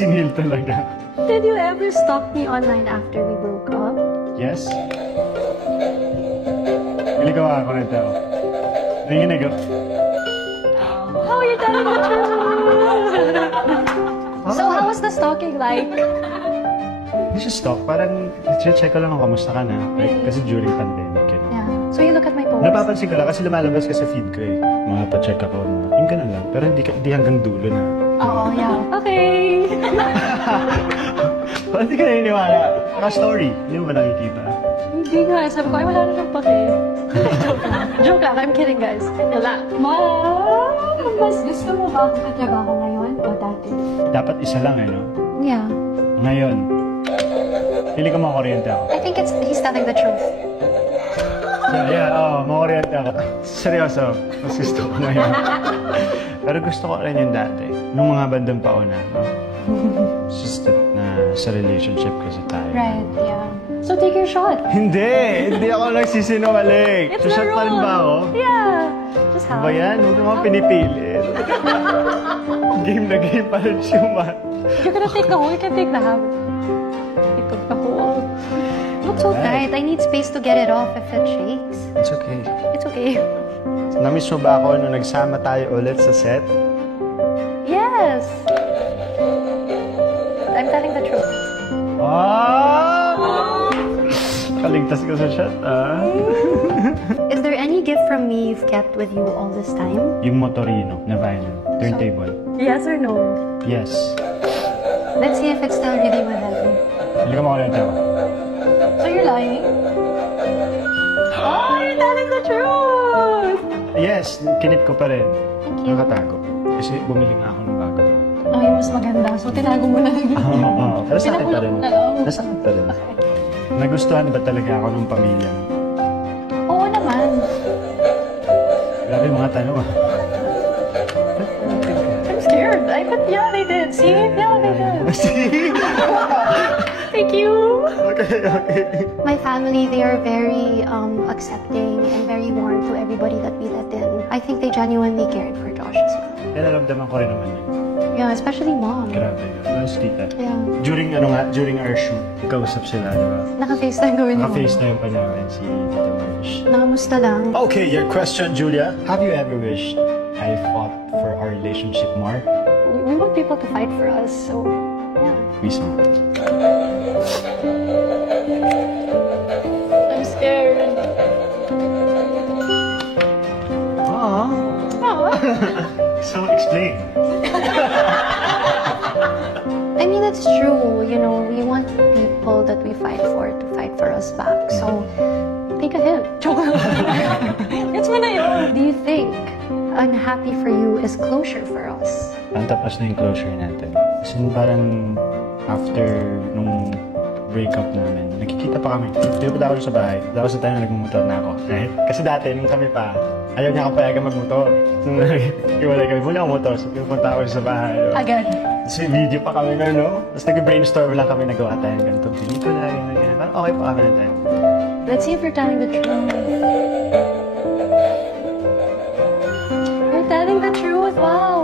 Si Neil talaga. Did you ever stalk me online after we broke up? Yes? Pili ko ako na ito. Nakikinig ako. How are you telling the truth? So how was the stalking like? Hindi siya stalk. Parang check ko lang kung kamusta ka na. Like, kasi during pandemic. Yeah. So you look at my posts? Napapansin ko lang kasi lumalabas ka sa feed ko eh. Mga pa-check ako na. Yung ganun lang. Pero hindi hanggang dulo na. Oo, yeah. Okay. Ba't di ka naniniwala? Naka-story. Hindi mo ba nakikita? Hindi nga. Sabi ko, ay wala na siyang pake. Joke lang. I'm kidding, guys. Wala. Mas gusto mo ba akong katrabaho ngayon o dati? Dapat isa lang eh, no? Yeah. Ngayon. Pili ko makakuryente ako. I think he's telling the truth. Yeah, makakuryente ako. Seryoso. Mas gusto ko ngayon. Pero gusto ko rin yung dati. Nung mga bandang pauna, no? It's just that sa relationship kasi tayo. Right, yeah. So take your shot. Hindi ako nagsisinungaling. It's So, shot pa rin ba ako? Yeah. Just how? Ba yan? Huwag naman pinipilit. Game na game pa rin siya, man. You're gonna take the whole, you can take the half. You took the whole. Look so tight. I need space to get it off if it shakes. It's okay. It's okay. Namiss mo ba ako nung nagsama tayo ulit sa set? Yes. I'm telling the truth. Kaligtas ka sa shot, Is there any gift from me you've kept with you all this time? Yung Motorino na vinyl. Turntable. Yes or no? Yes. Let's see if it's still really with him. Hindi ka makakulit ako. So you're lying? Oh, you're telling the truth! Yes, kinip ko pa rin. Thank you. Nakatago. Kasi bumili nga ako ng bago. Oh, yung mas maganda. So tinago mo na lang. Oo. Pero sa akin pa rin. Pinapulot mo na lang. Nasa akin pa rin. Nagustuhan ba talaga ako ng pamilya mo? Oo naman. Grabe yung mga tanong. I'm scared. But yeah, they did. See? Yeah, they did. See? Thank you. Okay. My family, they are very accepting and very warm to everybody that we let in. I think they genuinely cared for Josh as well. Yan, naramdaman ko rin naman yun. Yeah, especially mom. Grabe yun. Last tita. Yeah. During our shoot, kausap sila, di ba? Naka-FaceTime gawin mo. Naka-FaceTime pa namin si Tita Marsh. Nakamusta lang. Okay, your question, Julia. Have you ever wished I fought for our relationship more? We want people to fight for us, so yeah. Mismo. I'm scared. Aww. So, explain. I mean, it's true. You know, we want people that we fight for to fight for us back. So, take a hint. Joke lang. Gets mo na yun. Do you think unhappy for you is closure for us? Ang tapos na yung closure natin. Kasi parang after nung breakup namin, nakikita pa kami. Pinupunta ako sa bahay. Tapos sa time na nagmumotor na ako. Right? Kasi dati, nung kami pa, ayaw niya akong payagan magmotor. Nung nag-iwalay kami, muna akong motor. So pinupunta ako sa bahay. Agad. Kasi video pa kami na, no? Tapos nag-brainstorm lang kami, nagawa tayo ng ganitong pelikula. Parang okay pa kami na tayo. Let's see if you're telling the truth. You're telling the truth. Wow.